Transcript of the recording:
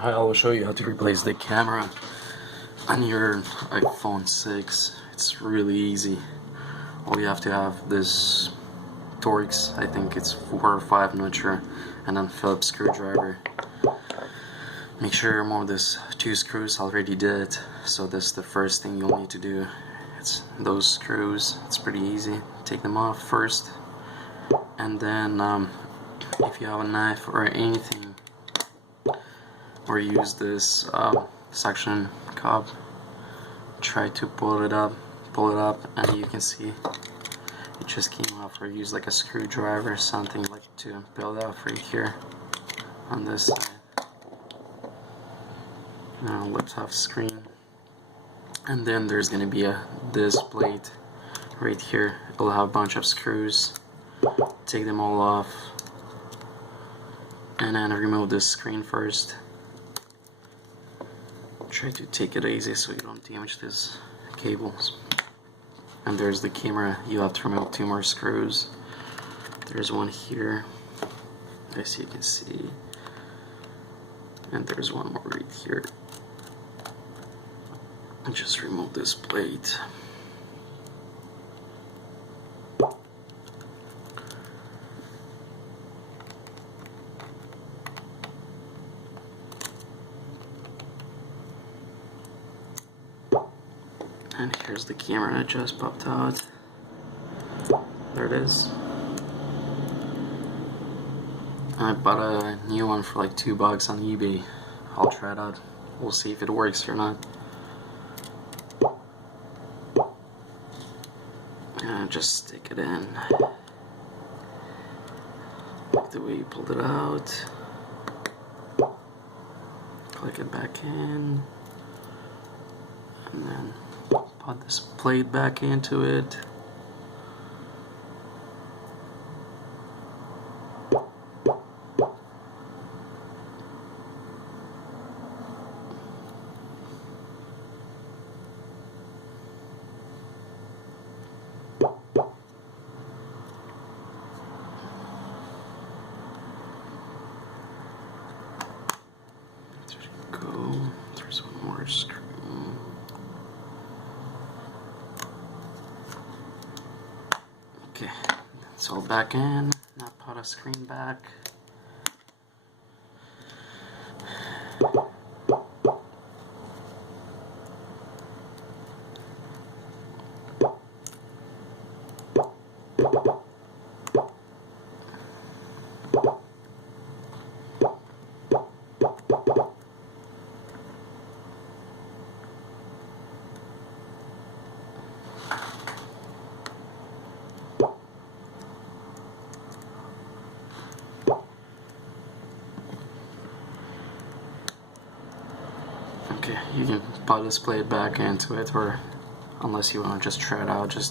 I will show you how to replace the camera on your iPhone 6. It's really easy. All you have to have this Torx, I think it's 4 or 5, I'm not sure, and then Phillips screwdriver. Make sure you remove these 2 screws. I already did, so this is the first thing you'll need to do. It's those screws. It's pretty easy. Take them off first, and then if you have a knife or anything, or use this suction cup, try to pull it up, and you can see it just came off. Or use like a screwdriver or something like to pull it off right here on this side. Now let's have screen, and then there's gonna be this plate right here. It'll have a bunch of screws. Take them all off, and then remove this screen first. Try to take it easy so you don't damage these cables. And there's the camera. You have to remove 2 more screws. There's one here, as you can see, and there's one more right here. And just remove this plate. And here's the camera that just popped out. There it is. I bought a new one for like $2 on eBay. I'll try it out. We'll see if it works or not. And just stick it in. Like the way you pulled it out. Click it back in. And then put this plate back into it. There you go. There's one more screw. Okay, it's all back in. Now put a screen back. Okay, you can put this plate back into it, or unless you want to just try it out, just